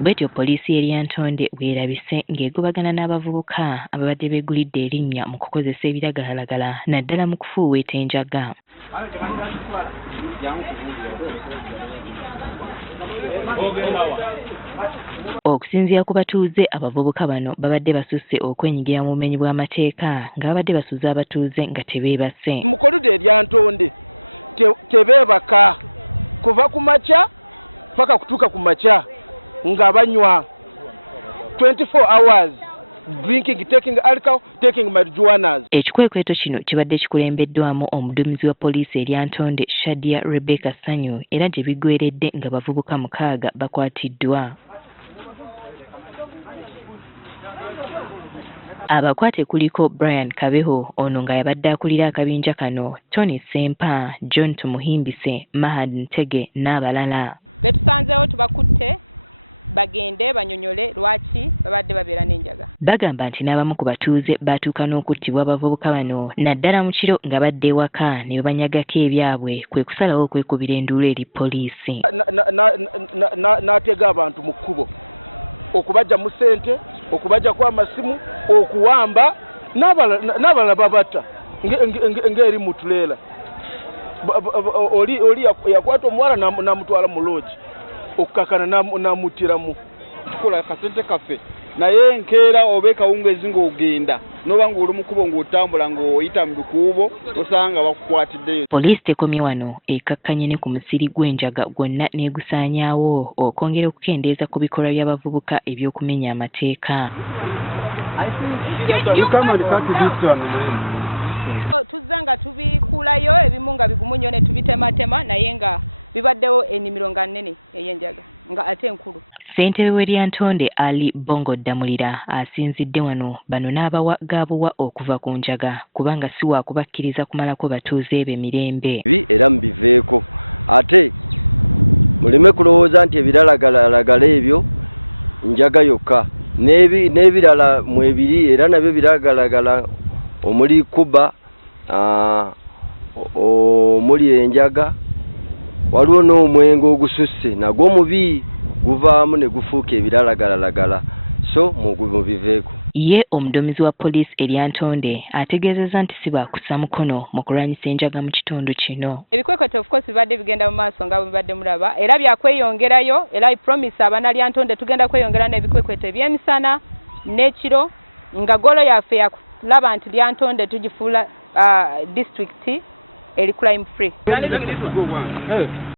Bwetyo poliisi eri Ntonde bw'erabise ng'egobagana n'abavubuka ababadde beegulidde erinnya mu kukozesa ebiragalalagala naddala mu kufuuweeta enjaga. Okusinziira ku batuuze, abavubuka bano babadde basusse okwenyigira mu bumenyi bw'amateeka nga babadde basuza abatuuze nga tebeebase. Ekikwekweto kino kibadde kikulembeddwamu omuduumizi wa poliisi eri Ntonde, Shadia Rebecca Sanyu, era gye biggweeredde nga bavubuka 6 bakwatiddwa. Abakwate kuliko Brian Kabeho, ono nga yabadde akulira akabinja kano, Tony Sempa, John Tumuhimbise, Mahad Ntege n'abalala. Bagamba nti n'abamu ku batuuze baatuuka n'okuttibwa abavubuka bano naddala mu kiro nga badda ewaka ne babanyagako ebyabwe, kwe kusalawo okwekubira enduulu eri poliisi. Poliisi tekomye wano, ekkakkanye ne ku musiri gw'enjaga gwonna n'egusaanyaawo okwongera okukendeeza ku bikolwa by'abavubuka eby'okumenya amateeka. Ssentebe w'eri Ntonde Ali Bongo Damulira asinzidde wano bano n'abawa gaabuwa okuva ku njaga kubanga si waakubakkiriza kumalako batuuze be mirembe. Ye omuduumizi wa poliisi eri Ntonde ategeezezza nti si baakussa mukono mu kulwanyisa enjaga mu kitundu kino.